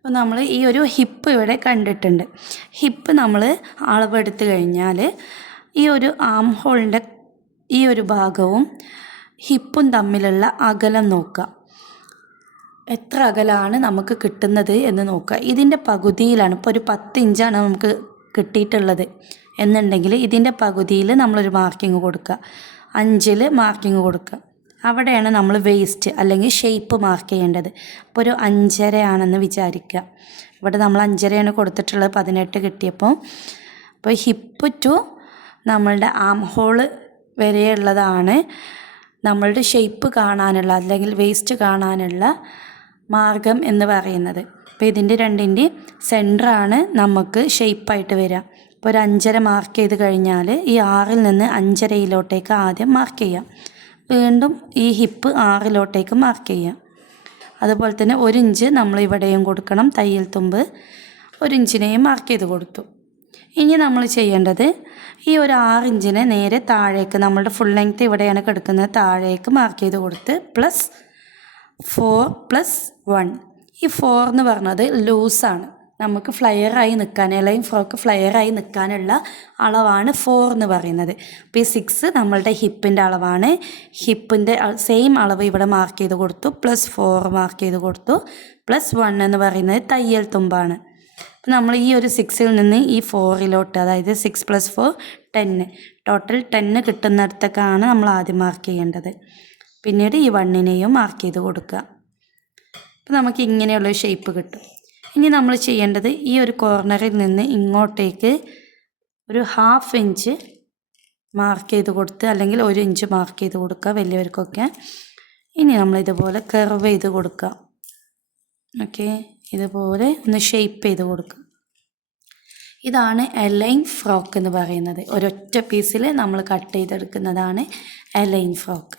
അപ്പോൾ നമ്മൾ ഈ ഒരു ഹിപ്പ് ഇവിടെ കണ്ടിട്ടുണ്ട്. ഹിപ്പ് നമ്മൾ അളവെടുത്ത് കഴിഞ്ഞാൽ ഈ ഒരു ആം ഹോളിൻ്റെ ഈ ഒരു ഭാഗവും ഹിപ്പും തമ്മിലുള്ള അകലം നോക്കുക. എത്ര അകലമാണ് നമുക്ക് കിട്ടുന്നത് എന്ന് നോക്കുക. ഇതിൻ്റെ പകുതിയിലാണ്, ഇപ്പോൾ ഒരു 10 ഇഞ്ചാണ് നമുക്ക് കിട്ടിയിട്ടുള്ളത് എന്നുണ്ടെങ്കിൽ ഇതിൻ്റെ പകുതിയിൽ നമ്മളൊരു മാർക്കിങ് കൊടുക്കുക, 5ൽ മാർക്കിങ് കൊടുക്കുക. അവിടെയാണ് നമ്മൾ വേസ്റ്റ് അല്ലെങ്കിൽ ഷേപ്പ് മാർക്ക് ചെയ്യേണ്ടത്. അപ്പോൾ ഒരു 5.5 ആണെന്ന് വിചാരിക്കുക. ഇവിടെ നമ്മൾ 5.5 കൊടുത്തിട്ടുള്ളത്, 18 കിട്ടിയപ്പോൾ. അപ്പോൾ ഹിപ്പ് ടു നമ്മളുടെ ആം ഹോള് വരെയുള്ളതാണ് നമ്മളുടെ ഷേപ്പ് കാണാനുള്ള അല്ലെങ്കിൽ വേസ്റ്റ് കാണാനുള്ള മാർഗം എന്ന് പറയുന്നത്. അപ്പോൾ ഇതിൻ്റെ രണ്ടിൻ്റെ സെൻറ്ററാണ് നമുക്ക് ഷേപ്പായിട്ട് വരിക. ഇപ്പോൾ ഒരു 5.5 മാർക്ക് ചെയ്ത് കഴിഞ്ഞാൽ ഈ 6ൽ നിന്ന് 5.5 ആദ്യം മാർക്ക് ചെയ്യാം. വീണ്ടും ഈ ഹിപ്പ് 6 മാർക്ക് ചെയ്യാം. അതുപോലെ തന്നെ 1 ഇഞ്ച് നമ്മൾ ഇവിടെയും കൊടുക്കണം, തയ്യൽ തുമ്പ് 1 ഇഞ്ചിനെയും മാർക്ക് ചെയ്ത് കൊടുത്തു. ഇനി നമ്മൾ ചെയ്യേണ്ടത് ഈ ഒരു 6 ഇഞ്ചിനെ നേരെ താഴേക്ക്, നമ്മളുടെ ഫുൾ ലെങ്ത്ത് ഇവിടെയാണ് കിടക്കുന്നത്, താഴേക്ക് മാർക്ക് ചെയ്ത് കൊടുത്ത് +4+1. ഈ 4 എന്ന് പറഞ്ഞത് ലൂസാണ്, നമുക്ക് ഫ്ലയറായി നിൽക്കാൻ, എലൈൻ ഫ്രോക്ക് ഫ്ലയറായി നിൽക്കാനുള്ള അളവാണ് 4 എന്ന് പറയുന്നത്. അപ്പോൾ ഈ 6 നമ്മളുടെ ഹിപ്പിൻ്റെ അളവാണ്. ഹിപ്പിൻ്റെ സെയിം അളവ് ഇവിടെ മാർക്ക് ചെയ്ത് കൊടുത്തു, +4 മാർക്ക് ചെയ്ത് കൊടുത്തു, +1 എന്ന് പറയുന്നത് തയ്യൽ തുമ്പാണ്. അപ്പോൾ നമ്മൾ ഈ ഒരു 6ൽ നിന്ന് ഈ 4ലോട്ട്, അതായത് 6 + 4 10, ടോട്ടൽ 10 കിട്ടുന്നിടത്തൊക്കെയാണ് നമ്മൾ ആദ്യം മാർക്ക് ചെയ്യേണ്ടത്. പിന്നീട് ഈ 1നെയും മാർക്ക് ചെയ്ത് കൊടുക്കുക. അപ്പോൾ നമുക്ക് ഇങ്ങനെയുള്ളൊരു ഷേപ്പ് കിട്ടും. ഇനി നമ്മൾ ചെയ്യേണ്ടത് ഈ ഒരു കോർണറിൽ നിന്ന് ഇങ്ങോട്ടേക്ക് ഒരു 1/2 ഇഞ്ച് മാർക്ക് ചെയ്ത് കൊടുത്ത്, അല്ലെങ്കിൽ 1 ഇഞ്ച് മാർക്ക് ചെയ്ത് കൊടുക്കുക വലിയവർക്കൊക്കെ. ഇനി നമ്മൾ ഇതുപോലെ കർവ് ചെയ്ത് കൊടുക്കുക. ഓക്കെ, ഇതുപോലെ ഒന്ന് ഷേപ്പ് ചെയ്ത് കൊടുക്കുക. ഇതാണ് എലൈൻ ഫ്രോക്ക് എന്ന് പറയുന്നത്. ഒരൊറ്റ പീസിൽ നമ്മൾ കട്ട് ചെയ്തെടുക്കുന്നതാണ് എലൈൻ ഫ്രോക്ക്.